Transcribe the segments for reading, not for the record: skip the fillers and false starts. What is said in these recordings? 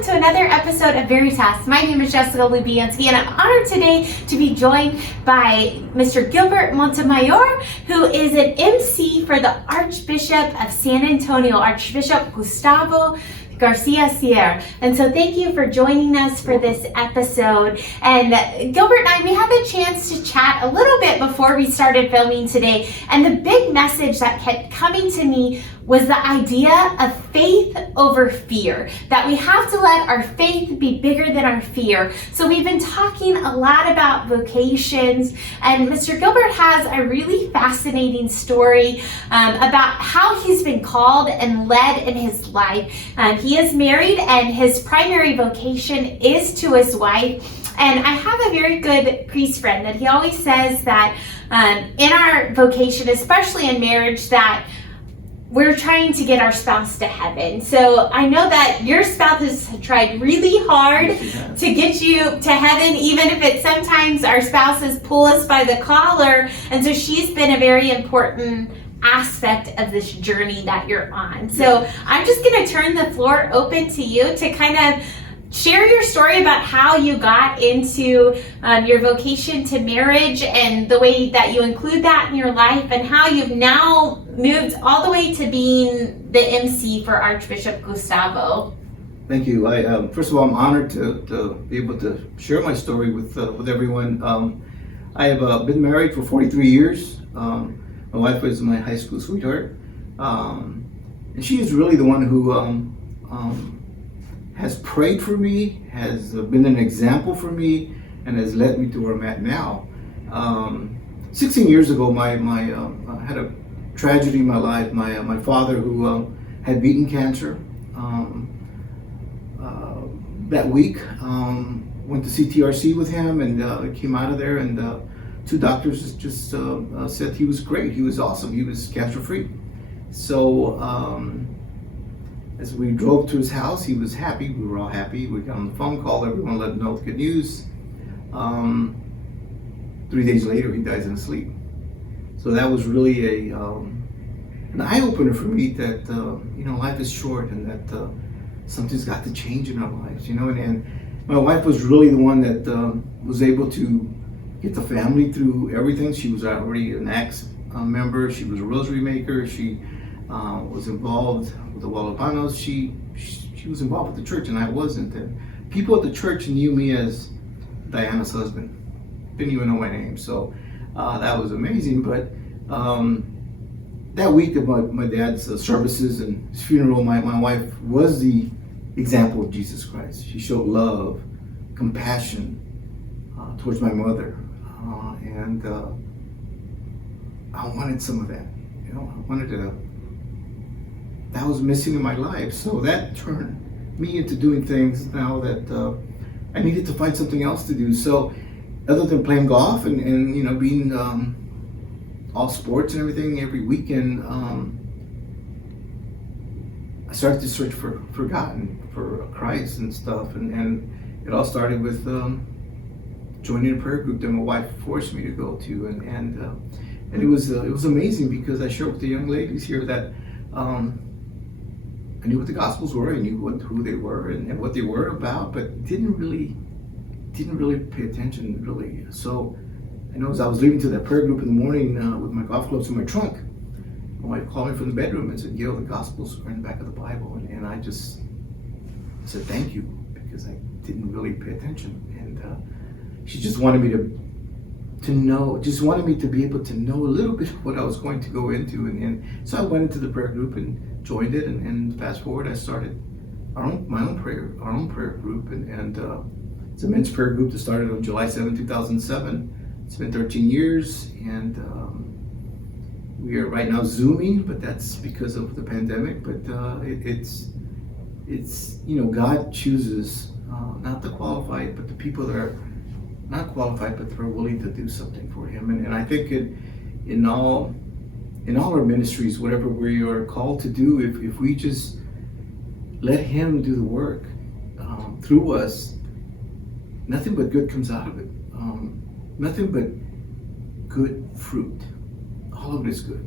welcome to another episode of VERITAS. My name is Jessica Lubianski, and I'm honored today to be joined by Mr. Gilbert Montemayor, who is an MC for the Archbishop of San Antonio, Archbishop Gustavo Garcia Sierra. And so thank you for joining us for this episode. And Gilbert and I, we had the chance to chat a little bit before we started filming today. And the big message that kept coming to me was the idea of faith over fear, that we have to let our faith be bigger than our fear. So we've been talking a lot about vocations, and Mr. Gilbert has a really fascinating story about how he's been called and led in his life. He is married, and his primary vocation is to his wife. And I have a very good priest friend that he always says that in our vocation, especially in marriage, that we're trying to get our spouse to heaven. So I know that your spouse has tried really hard to get you to heaven, even if it's sometimes our spouses pull us by the collar. And so she's been a very important aspect of this journey that you're on. So I'm just going to turn the floor open to you to kind of share your story about how you got into your vocation to marriage and the way that you include that in your life, and how you've now moved all the way to being the MC for Archbishop Gustavo. Thank you. First of all, I'm honored to be able to share my story with everyone. I have been married for 43 years. My wife was my high school sweetheart, and she is really the one who has prayed for me, has been an example for me, and has led me to where I'm at now. 16 years ago, I had a tragedy in my life. My father, who had beaten cancer, that week went to CTRC with him, and came out of there, and two doctors just said he was great, he was awesome, he was cancer-free. So as we drove to his house, he was happy. We were all happy. We got on the phone call. Everyone let him know the good news. 3 days later, he dies in his sleep. So that was really an eye-opener for me that life is short, and that something's got to change in our lives. And my wife was really the one that was able to get the family through everything. She was already an ACTS member. She was a rosary maker. She was involved with the Wallapanos. She was involved with the church, and I wasn't. And people at the church knew me as Diana's husband. Didn't even know my name, so that was amazing. But that week of my dad's services and his funeral, my wife was the example of Jesus Christ. She showed love, compassion towards my mother, and I wanted some of that. I wanted to. That was missing in my life, so that turned me into doing things now that I needed to find something else to do. So, other than playing golf and being all sports and everything every weekend, I started to search for God, for Christ and stuff, and it all started with joining a prayer group that my wife forced me to go to, and it was amazing, because I shared with the young ladies here that I knew what the Gospels were, I knew who they were and what they were about, but didn't really pay attention, really. So I know as I was leaving to that prayer group in the morning with my golf clubs in my trunk, my wife called me from the bedroom and said, "Gil, the Gospels are in the back of the Bible." And I just said thank you, because I didn't really pay attention. And she just wanted me to know, just wanted me to be able to know a little bit of what I was going to go into. And so I went into the prayer group and joined it, and fast forward, I started our own prayer group, and it's a men's prayer group that started on July 7, 2007. It's been 13 years, and we are right now Zooming, but that's because of the pandemic. But it's God chooses not the qualified, but the people that are not qualified, but they're willing to do something for Him. And I think in all our ministries, whatever we are called to do, if we just let Him do the work through us, nothing but good comes out of it. Nothing but good fruit. All of it is good.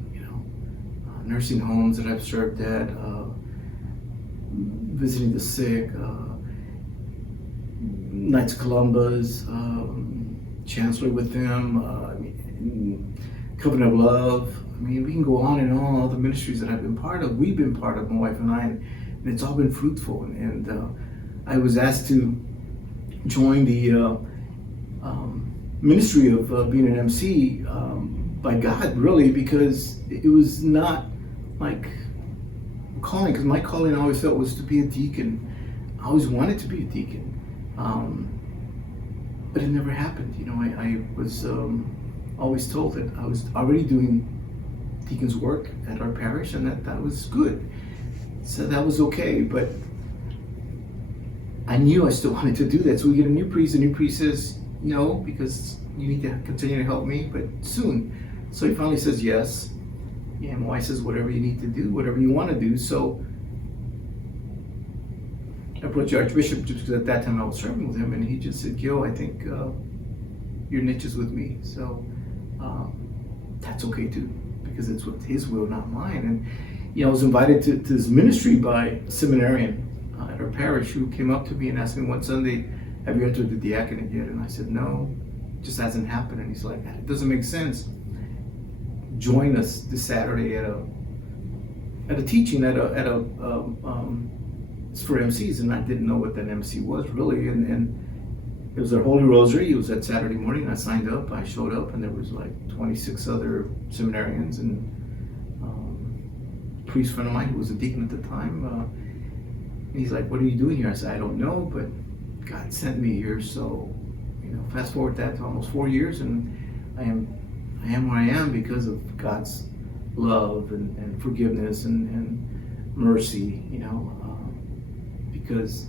Nursing homes that I've served at, visiting the sick, Knights of Columbus, Chancellor with them, Covenant of Love. I mean, we can go on and on, all the ministries that I've been part of. We've been part of, my wife and I, and it's all been fruitful. And I was asked to join the ministry of being an MC by God, really, because it was not like calling, because my calling I always felt was to be a deacon. I always wanted to be a deacon, but it never happened. You know, I was always told that I was already doing deacon's work at our parish, and that was good. So that was okay, but I knew I still wanted to do that. So we get a new priest. The new priest says, no, because you need to continue to help me, but soon. So he finally says yes. And my wife says, whatever you need to do, whatever you want to do. So I approached the Archbishop, just because at that time I was serving with him, and he just said, Gil, I think your niche is with me. So that's okay too, because it's with his will, not mine. And I was invited to this ministry by a seminarian at our parish who came up to me and asked me one Sunday, have you entered the diaconate yet? And I said, no, it just hasn't happened. And he's like, it doesn't make sense. Join us this Saturday at a teaching it's for MCs, and I didn't know what that MC was really. And it was our Holy Rosary. It was that Saturday morning. I signed up. I showed up, and there was like 26 other seminarians and a priest friend of mine who was a deacon at the time. And he's like, what are you doing here? I said, I don't know, but God sent me here. So, fast forward that to almost 4 years, and I am where I am because of God's love and forgiveness and mercy, because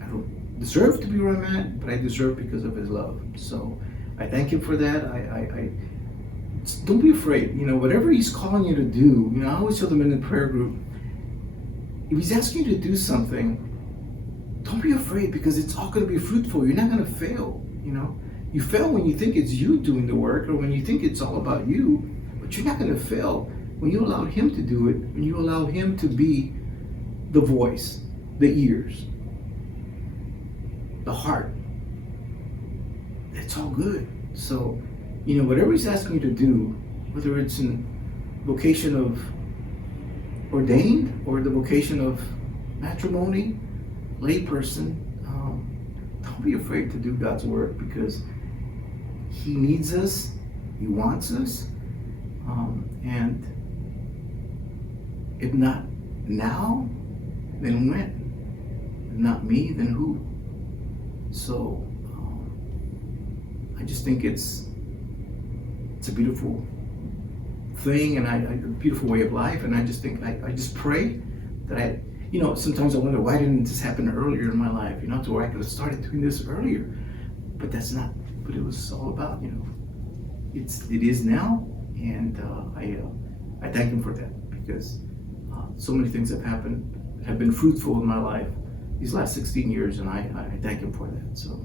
I don't deserve to be where I'm at, but I deserve because of his love. So I thank him for that. I don't be afraid, whatever he's calling you to do. I always tell them in the prayer group, if he's asking you to do something, don't be afraid, because it's all going to be fruitful. You're not going to fail. You fail when you think it's you doing the work, or when you think it's all about you, but you're not going to fail when you allow him to do it, when you allow him to be the voice, the ears, the heart. It's all good. So, whatever he's asking you to do, whether it's in vocation of ordained or the vocation of matrimony, layperson, don't be afraid to do God's work, because he needs us, he wants us, and if not now, then when? If not me, then who? So I just think it's a beautiful thing, and a beautiful way of life, and I just think I just pray that sometimes I wonder, why didn't this happen earlier in my life, to where I could have started doing this earlier. But that's not what it was all about, it is now, and I thank him for that, because so many things have happened that have been fruitful in my life these last 16 years, and I thank him for that. So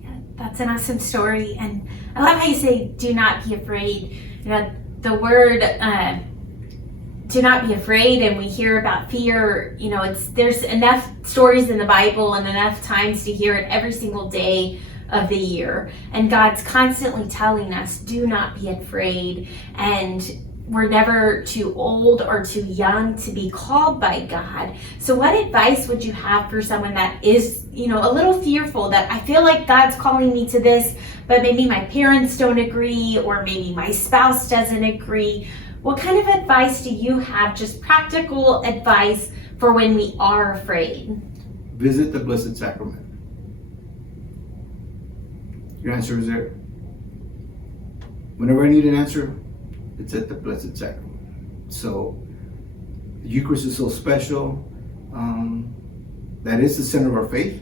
yeah, that's an awesome story, and I love how you say, do not be afraid. The word do not be afraid, and we hear about fear, there's enough stories in the Bible and enough times to hear it every single day of the year. And God's constantly telling us, do not be afraid. And we're never too old or too young to be called by God. So what advice would you have for someone that is, a little fearful, that I feel like God's calling me to this, but maybe my parents don't agree, or maybe my spouse doesn't agree? What kind of advice do you have, just practical advice for when we are afraid? Visit the Blessed Sacrament. Your answer is there. Whenever I need an answer, it's at the Blessed Sacrament. So the Eucharist is so special. That is the center of our faith.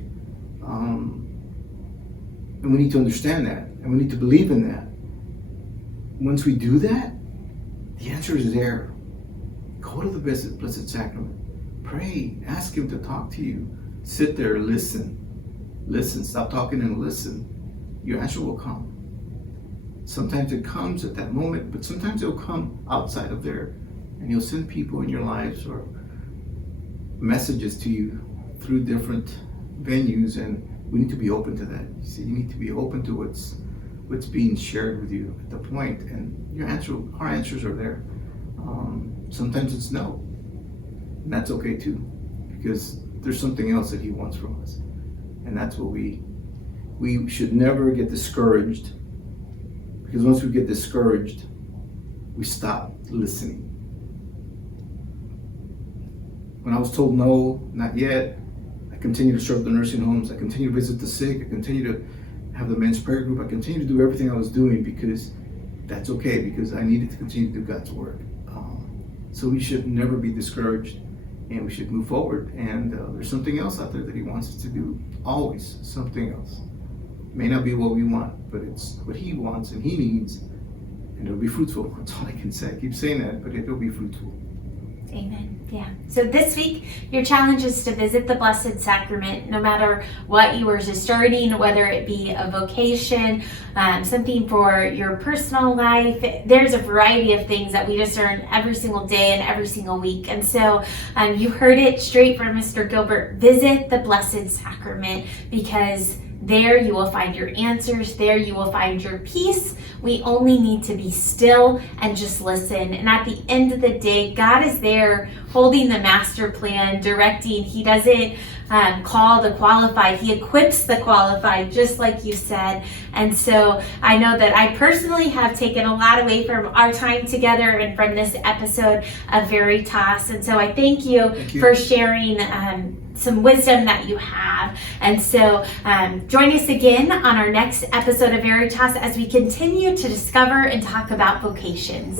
And we need to understand that, and we need to believe in that. Once we do that, the answer is there. Go to the Blessed Sacrament. Pray. Ask him to talk to you. Sit there, listen. Listen. Stop talking and listen. Your answer will come. Sometimes it comes at that moment, but sometimes it'll come outside of there. And you'll send people in your lives or messages to you through different venues, and we need to be open to that. You see, you need to be open to what's being shared with you at the point, and our answers are there. Sometimes it's no, and that's okay too, because there's something else that he wants from us, and that's what we should never get discouraged, because once we get discouraged, we stop listening. When I was told no, not yet, I continue to serve the nursing homes, I continue to visit the sick, I continue to have the men's prayer group, I continue to do everything I was doing, because that's okay, because I needed to continue to do God's work. So we should never be discouraged, and we should move forward. And there's something else out there that he wants us to do, always something else. It may not be what we want, but it's what he wants and he needs, and it'll be fruitful. That's all I can say. I keep saying that, but it'll be fruitful. Amen. Yeah. So this week, your challenge is to visit the Blessed Sacrament, no matter what you are just starting, whether it be a vocation, something for your personal life. There's a variety of things that we discern every single day and every single week. And so you heard it straight from Mr. Gilbert. Visit the Blessed Sacrament, because there you will find your answers. There you will find your peace. We only need to be still and just listen. And at the end of the day, God is there holding the master plan, directing. He doesn't call the qualified. He equips the qualified, just like you said. And so I know that I personally have taken a lot away from our time together and from this episode of Veritas. And so I thank you for sharing some wisdom that you have. And so join us again on our next episode of Veritas as we continue to discover and talk about vocations.